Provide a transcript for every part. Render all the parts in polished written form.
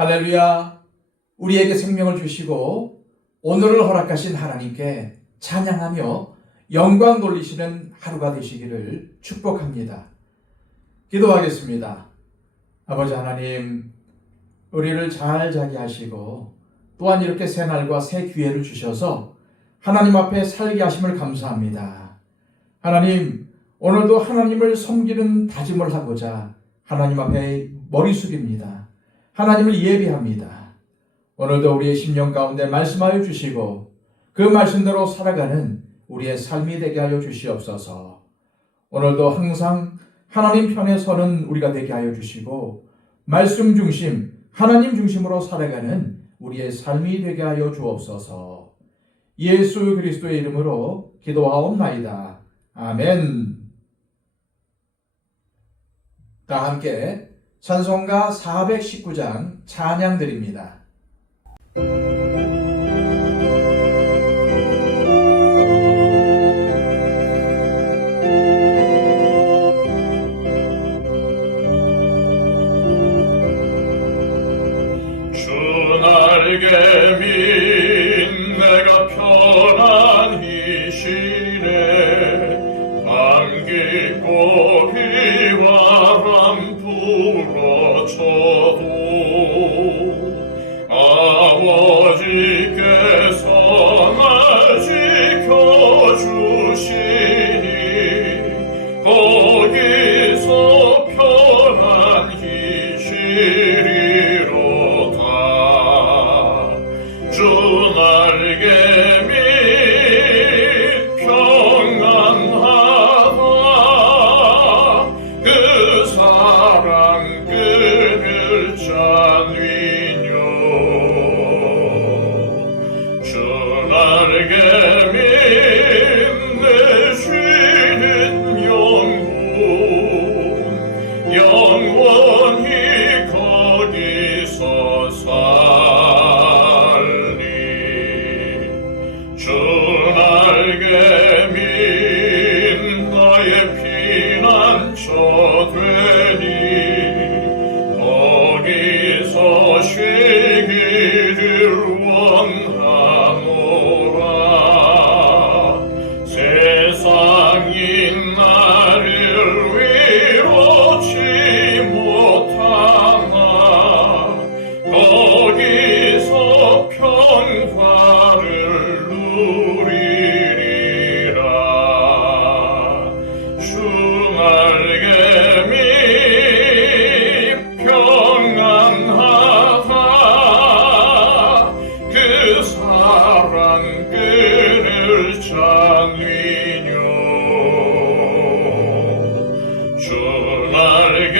할렐루야. 우리에게 생명을 주시고 오늘을 허락하신 하나님께 찬양하며 영광 돌리시는 하루가 되시기를 축복합니다. 기도하겠습니다. 아버지 하나님, 우리를 잘 자게 하시고 또한 이렇게 새 날과 새 기회를 주셔서 하나님 앞에 살게 하심을 감사합니다. 하나님, 오늘도 하나님을 섬기는 다짐을 하고자 하나님 앞에 머리 숙입니다. 하나님을 예배합니다. 오늘도 우리의 심령 가운데 말씀하여 주시고 그 말씀대로 살아가는 우리의 삶이 되게 하여 주시옵소서. 오늘도 항상 하나님 편에 서는 우리가 되게 하여 주시고 말씀 중심, 하나님 중심으로 살아가는 우리의 삶이 되게 하여 주옵소서. 예수 그리스도의 이름으로 기도하옵나이다. 아멘. 다 함께 찬송가 419장 찬양 드립니다. 주 날개 민 내가 편안히 쉬네. 밤깊고 비바람 불어쳐도 아버지께서 날 지켜주시니 거기서 편안히 쉬리로다. 주 날개 밑 평안하다. 그 사랑 끈을 잡으뇨. 주 날개 밑 내 쉬는 영원히 거기서 살리. 주 날개 밑 나의 피난처 되니 거기서 쉬기를 원하노라. 세상이 나를 위로치 못하나 거기서 평화를 누리리라. 주 날개 밑 평안하다. 그 사랑 끈을 잡으뇨. 주 날개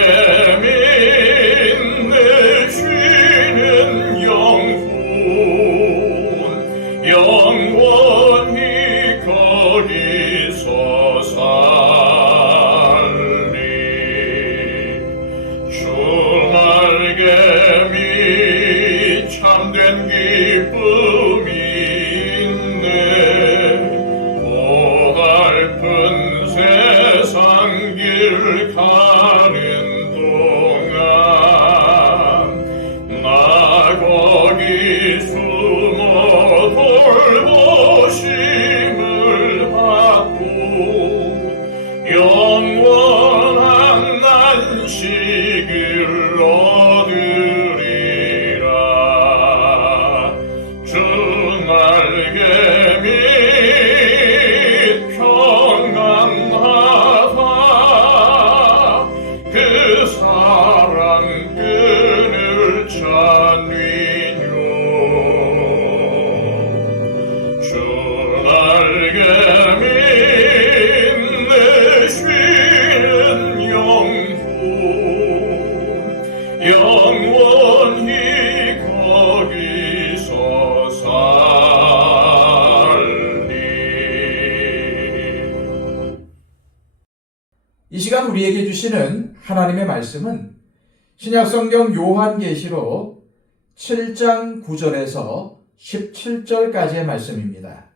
밑 내 쉬는 영원히 거기서 살리. 주 날개 밑 참된 기쁨이 있네. 고달픈 세상 길 가는 동안 나 거기 숨어 돌보심을 받고 영원한 안식을 얻으리라. 주 날개 밑 평안하다. 그 사랑 끈을 잡으뇨. 주 날개 밑 내 쉬는 영원히 거기서 살리. 이 시간 우리에게 주시는 하나님의 말씀은 신약성경 요한계시록 7장 9절에서 17절까지의 말씀입니다.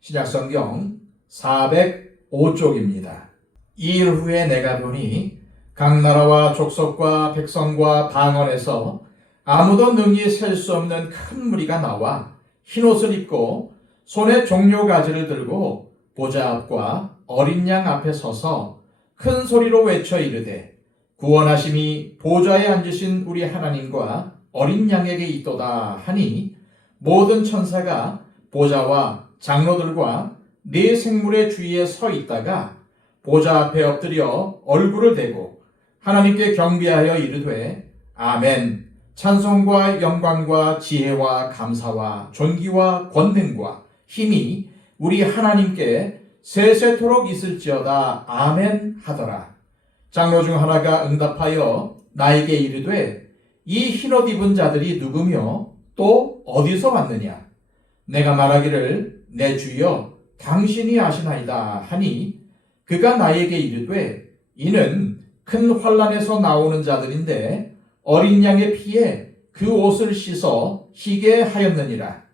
신약성경 405쪽입니다. 이 일 후에 내가 보니 각 나라와 족속과 백성과 방언에서 아무도 능히 셀 수 없는 큰 무리가 나와 흰옷을 입고 손에 종려가지를 들고 보좌 앞과 어린 양 앞에 서서 큰 소리로 외쳐 이르되 구원하심이 보좌에 앉으신 우리 하나님과 어린 양에게 있도다 하니 모든 천사가 보좌와 장로들과 네 생물의 주위에 서 있다가 보좌 앞에 엎드려 얼굴을 대고 하나님께 경배하여 이르되 아멘. 찬송과 영광과 지혜와 감사와 존귀와 권능과 힘이 우리 하나님께 세세토록 있을지어다. 아멘 하더라. 장로 중 하나가 응답하여 나에게 이르되 이 흰옷 입은 자들이 누구며 또 어디서 왔느냐? 내가 말하기를 내 주여 당신이 아시나이다 하니 그가 나에게 이르되 이는 큰 환란에서 나오는 자들인데 어린 양의 피에 그 옷을 씻어 희게 하였느니라.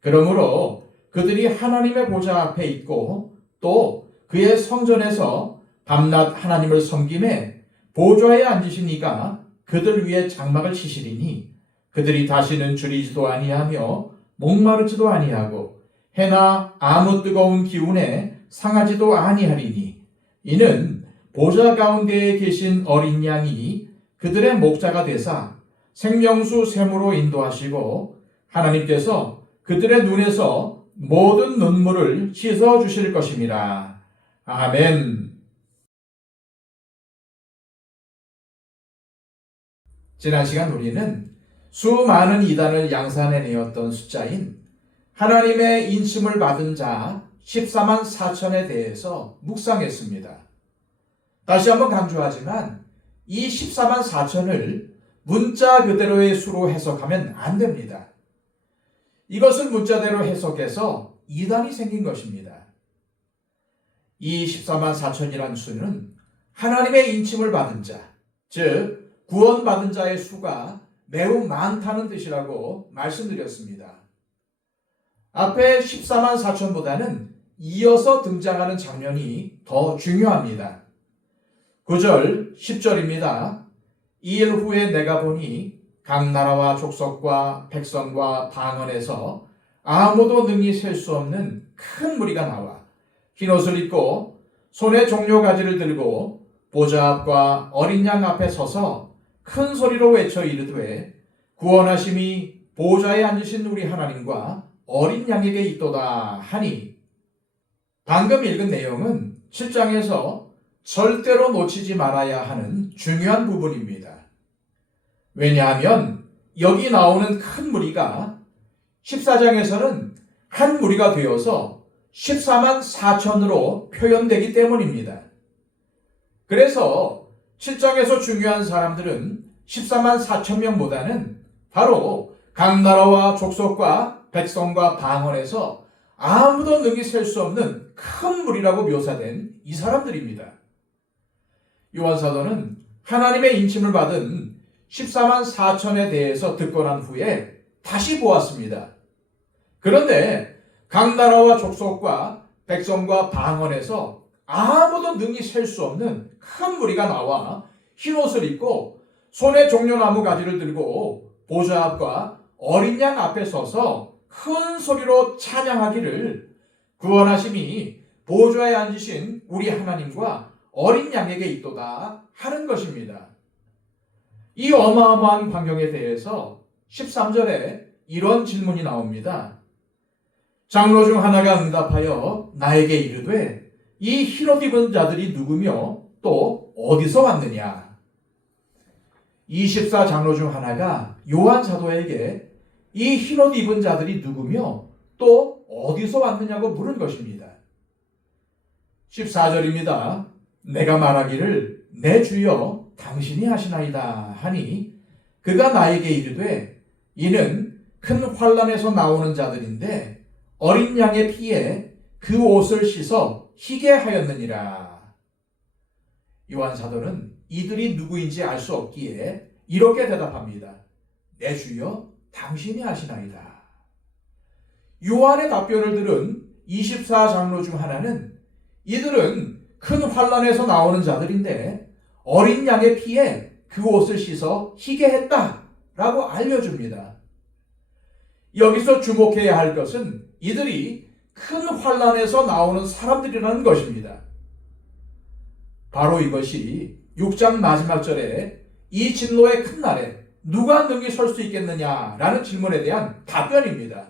그러므로 그들이 하나님의 보좌 앞에 있고 또 그의 성전에서 밤낮 하나님을 섬김에 보좌에 앉으신 이가 그들 위에 장막을 치시리니 그들이 다시는 줄이지도 아니하며 목마르지도 아니하고 해나 아무 뜨거운 기운에 상하지도 아니하리니 이는 보좌 가운데에 계신 어린 양이 그들의 목자가 되사 생명수 샘으로 인도하시고 하나님께서 그들의 눈에서 모든 눈물을 씻어 주실 것임이라. 아멘. 지난 시간 우리는 수많은 이단을 양산해내었던 숫자인 하나님의 인침을 받은 자 14만 4천에 대해서 묵상했습니다. 다시 한번 강조하지만 이 14만 4천을 문자 그대로의 수로 해석하면 안 됩니다. 이것을 문자대로 해석해서 이단이 생긴 것입니다. 이 14만 4천이란 수는 하나님의 인침을 받은 자, 즉 구원받은 자의 수가 매우 많다는 뜻이라고 말씀드렸습니다. 앞에 14만 4천보다는 이어서 등장하는 장면이 더 중요합니다. 9절, 10절입니다. 이일 후에 내가 보니 각 나라와 족속과 백성과 방언에서 아무도 능히 셀 수 없는 큰 무리가 나와 흰옷을 입고 손에 종려가지를 들고 보좌 앞과 어린 양 앞에 서서 큰 소리로 외쳐 이르되 구원하심이 보좌에 앉으신 우리 하나님과 어린 양에게 있도다 하니 방금 읽은 내용은 7장에서 절대로 놓치지 말아야 하는 중요한 부분입니다. 왜냐하면 여기 나오는 큰 무리가 14장에서는 한 무리가 되어서 14만 4천으로 표현되기 때문입니다. 그래서 7장에서 중요한 사람들은 14만 4천 명보다는 바로 각 나라와 족속과 백성과 방언에서 아무도 능히 셀 수 없는 큰 무리라고 묘사된 이 사람들입니다. 요한사도는 하나님의 인침을 받은 14만 4천에 대해서 듣고 난 후에 다시 보았습니다. 그런데 각 나라와 족속과 백성과 방언에서 아무도 능히 셀 수 없는 큰 무리가 나와 흰옷을 입고 손에 종려나무 가지를 들고 보좌 앞과 어린 양 앞에 서서 큰 소리로 찬양하기를 구원하심이 보좌에 앉으신 우리 하나님과 어린 양에게 있도다 하는 것입니다. 이 어마어마한 광경에 대해서 13절에 이런 질문이 나옵니다. 장로 중 하나가 응답하여 나에게 이르되 이 흰옷 입은 자들이 누구며 또 어디서 왔느냐? 24 장로 중 하나가 요한 사도에게 이 흰옷 입은 자들이 누구며 또 어디서 왔느냐고 물은 것입니다. 14절입니다. 내가 말하기를 내 주여 당신이 하시나이다 하니 그가 나에게 이르되 이는 큰 환란에서 나오는 자들인데 어린 양의 피에 그 옷을 씻어 희게 하였느니라. 요한 사도는 이들이 누구인지 알 수 없기에 이렇게 대답합니다. 내 주여 당신이 하시나이다. 요한의 답변을 들은 24 장로 중 하나는 이들은 큰 환란에서 나오는 자들인데 어린 양의 피에 그 옷을 씻어 희게 했다 라고 알려줍니다. 여기서 주목해야 할 것은 이들이 큰 환난에서 나오는 사람들이라는 것입니다. 바로 이것이 6장 마지막 절에 이 진노의 큰 날에 누가 능히 설 수 있겠느냐라는 질문에 대한 답변입니다.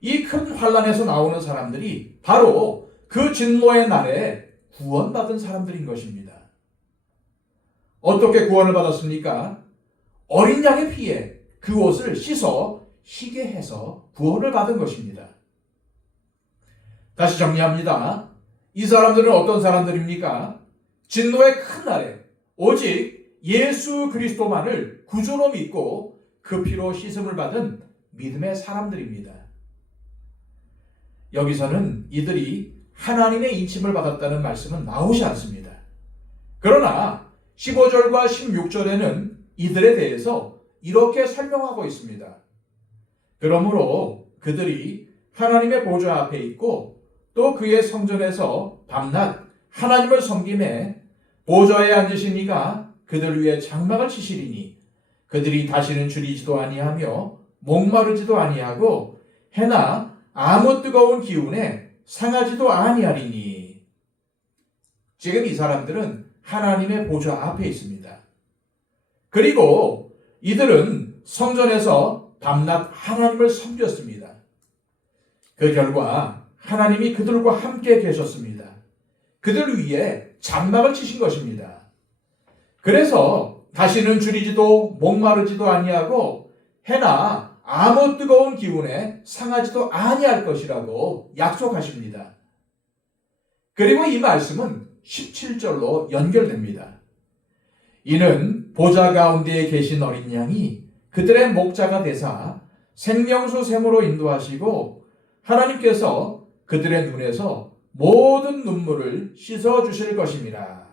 이 큰 환난에서 나오는 사람들이 바로 그 진노의 날에 구원받은 사람들인 것입니다. 어떻게 구원을 받았습니까? 어린 양의 피에 그 옷을 씻어 희게 해서 구원을 받은 것입니다. 다시 정리합니다. 이 사람들은 어떤 사람들입니까? 진노의 큰 날에 오직 예수 그리스도만을 구주로 믿고 그 피로 씻음을 받은 믿음의 사람들입니다. 여기서는 이들이 하나님의 인침을 받았다는 말씀은 나오지 않습니다. 그러나 15절과 16절에는 이들에 대해서 이렇게 설명하고 있습니다. 그러므로 그들이 하나님의 보좌 앞에 있고 또 그의 성전에서 밤낮 하나님을 섬김에 보좌에 앉으신 이가 그들 위에 장막을 치시리니 그들이 다시는 줄이지도 아니하며 목마르지도 아니하고 해나 아무 뜨거운 기운에 상하지도 아니하리니. 지금 이 사람들은 하나님의 보좌 앞에 있습니다. 그리고 이들은 성전에서 밤낮 하나님을 섬겼습니다. 그 결과 하나님이 그들과 함께 계셨습니다. 그들 위에 장막을 치신 것입니다. 그래서 다시는 줄이지도 목마르지도 아니하고 해나 아무 뜨거운 기운에 상하지도 아니할 것이라고 약속하십니다. 그리고 이 말씀은 17절로 연결됩니다. 이는 보좌 가운데에 계신 어린 양이 그들의 목자가 되사 생명수 샘으로 인도하시고 하나님께서 그들의 눈에서 모든 눈물을 씻어 주실 것입니다.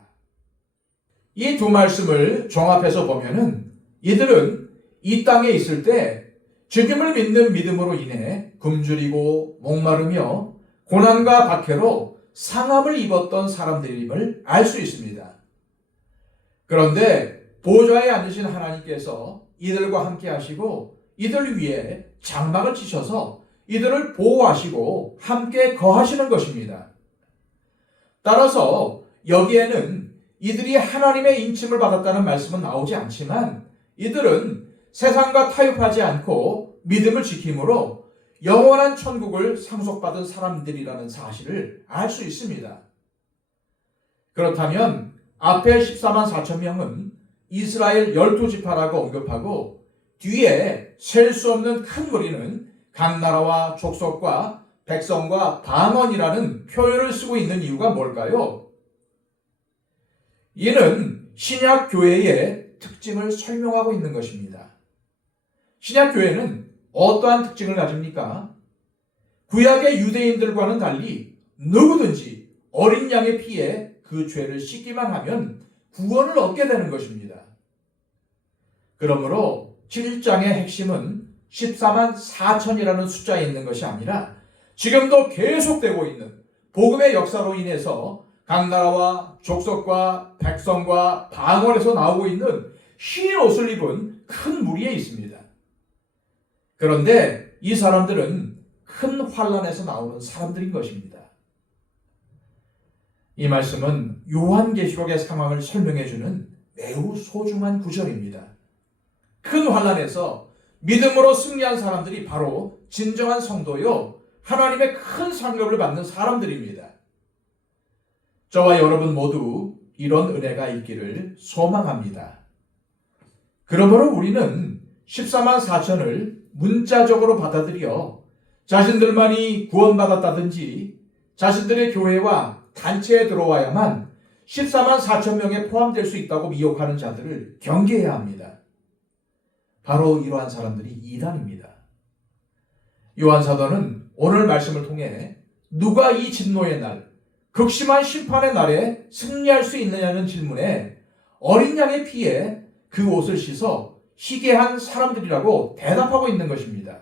이 두 말씀을 종합해서 보면은 이들은 이 땅에 있을 때 주님을 믿는 믿음으로 인해 굶주리고 목마르며 고난과 박해로 상함을 입었던 사람들임을 알 수 있습니다. 그런데 보좌에 앉으신 하나님께서 이들과 함께 하시고 이들 위에 장막을 치셔서 이들을 보호하시고 함께 거하시는 것입니다. 따라서 여기에는 이들이 하나님의 인침을 받았다는 말씀은 나오지 않지만 이들은 세상과 타협하지 않고 믿음을 지킴으로 영원한 천국을 상속받은 사람들이라는 사실을 알 수 있습니다. 그렇다면 앞에 14만 4천 명은 이스라엘 12지파라고 언급하고 뒤에 셀 수 없는 큰 무리는 각 나라와 족속과 백성과 방언이라는 표현을 쓰고 있는 이유가 뭘까요? 이는 신약 교회의 특징을 설명하고 있는 것입니다. 신약 교회는 어떠한 특징을 가집니까? 구약의 유대인들과는 달리 누구든지 어린 양의 피에 그 죄를 씻기만 하면 구원을 얻게 되는 것입니다. 그러므로 7장의 핵심은 14만 4천이라는 숫자에 있는 것이 아니라 지금도 계속되고 있는 복음의 역사로 인해서 각 나라와 족속과 백성과 방언에서 나오고 있는 흰 옷을 입은 큰 무리에 있습니다. 그런데 이 사람들은 큰 환난에서 나오는 사람들인 것입니다. 이 말씀은 요한계시록의 상황을 설명해주는 매우 소중한 구절입니다. 큰 환난에서 믿음으로 승리한 사람들이 바로 진정한 성도요, 하나님의 큰 상급을 받는 사람들입니다. 저와 여러분 모두 이런 은혜가 있기를 소망합니다. 그러므로 우리는 14만 4천을 문자적으로 받아들여 자신들만이 구원받았다든지 자신들의 교회와 단체에 들어와야만 14만 4천 명에 포함될 수 있다고 미혹하는 자들을 경계해야 합니다. 바로 이러한 사람들이 이단입니다. 요한사도는 오늘 말씀을 통해 누가 이 진노의 날, 극심한 심판의 날에 승리할 수 있느냐는 질문에 어린 양의 피에 그 옷을 씻어 희게 한 사람들이라고 대답하고 있는 것입니다.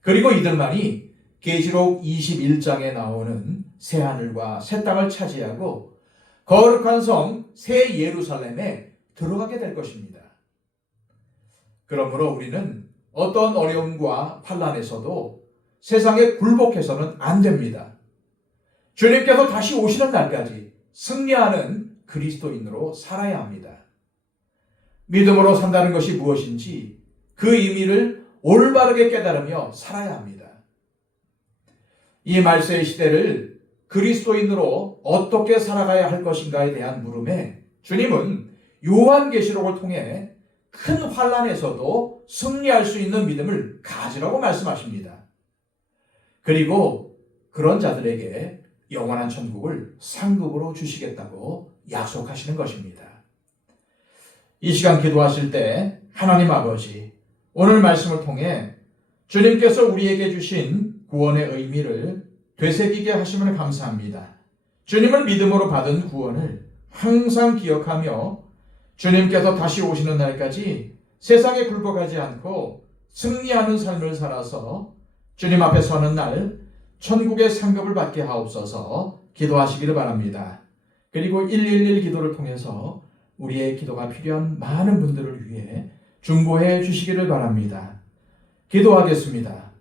그리고 이들만이 계시록 21장에 나오는 새 하늘과 새 땅을 차지하고 거룩한 성 새 예루살렘에 들어가게 될 것입니다. 그러므로 우리는 어떤 어려움과 환난에서도 세상에 굴복해서는 안 됩니다. 주님께서 다시 오시는 날까지 승리하는 그리스도인으로 살아야 합니다. 믿음으로 산다는 것이 무엇인지 그 의미를 올바르게 깨달으며 살아야 합니다. 이 말세의 시대를 그리스도인으로 어떻게 살아가야 할 것인가에 대한 물음에 주님은 요한계시록을 통해 큰 환난에서도 승리할 수 있는 믿음을 가지라고 말씀하십니다. 그리고 그런 자들에게 영원한 천국을 상급으로 주시겠다고 약속하시는 것입니다. 이 시간 기도하실 때 하나님 아버지, 오늘 말씀을 통해 주님께서 우리에게 주신 구원의 의미를 되새기게 하심을 감사합니다. 주님을 믿음으로 받은 구원을 항상 기억하며 주님께서 다시 오시는 날까지 세상에 굴복하지 않고 승리하는 삶을 살아서 주님 앞에 서는 날 천국의 상급을 받게 하옵소서 기도하시기를 바랍니다. 그리고 111 기도를 통해서 우리의 기도가 필요한 많은 분들을 위해 중보해 주시기를 바랍니다. 기도하겠습니다.